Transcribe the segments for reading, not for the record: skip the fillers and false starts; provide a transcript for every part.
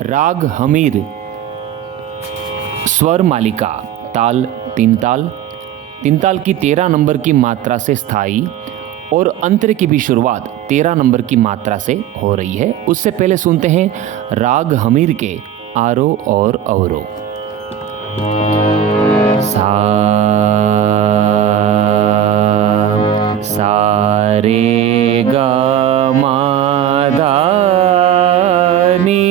राग हमीर स्वर मालिका ताल तीन ताल की 13 नंबर की मात्रा से स्थाई और अंतर की भी शुरुआत 13 नंबर की मात्रा से हो रही है। उससे पहले सुनते हैं राग हमीर के आरोह और अवरोह। सा रे ग म ध नि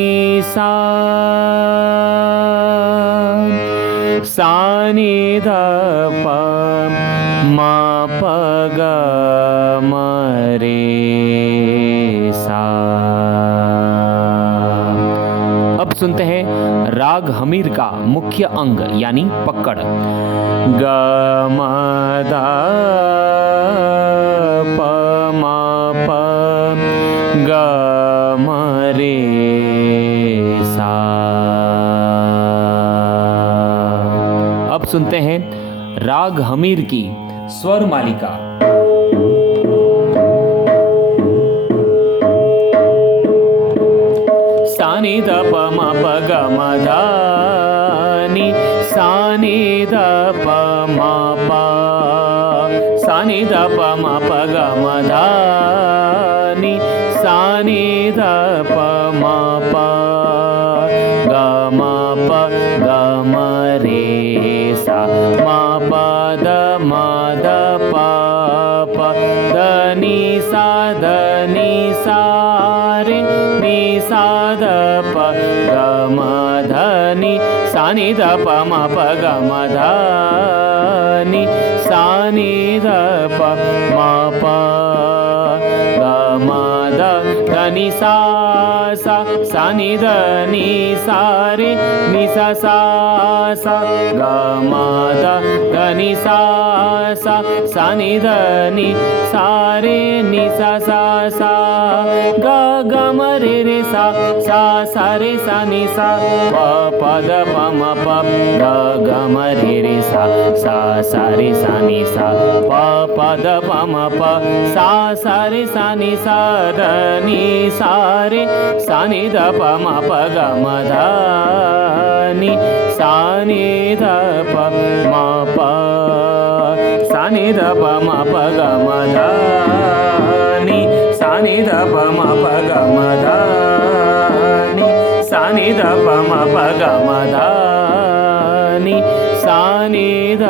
सा नि ध प म प ग म रे सा। अब सुनते हैं राग हमीर का मुख्य अंग यानी पकड़। ग म ध प म प ग म रे सा। अब सुनते हैं राग हमीर की स्वर मालिका। सा नि ध प म प ग म ध नि सा नि ध प म प सा नि ध प म प ग म ध नि सा नि ध प म प ग म प ग म रे सा म प द म द प प द नि सा रे नि सा ध प ग म ध नि सा नि ध प म प ग म ध नि सा नि ध प म प ग म ध नि सा नि ध नि सा रे नि सा ग म ध नि सा नि ध नि सा रे नि सा ग ग म रे सा रे सा नि सा प प द प म प ग ग म रे सा रे सा नि सा प प द प म प सा रे सा नि सा ध नि सा रे सा नि ध प म प ग म ध नि सा नि ध प म प सा नि ध प म प ग म ध नि सा नि ध प म प ग म ध नि सा नि ध प म प ग म ध नि सा नि ध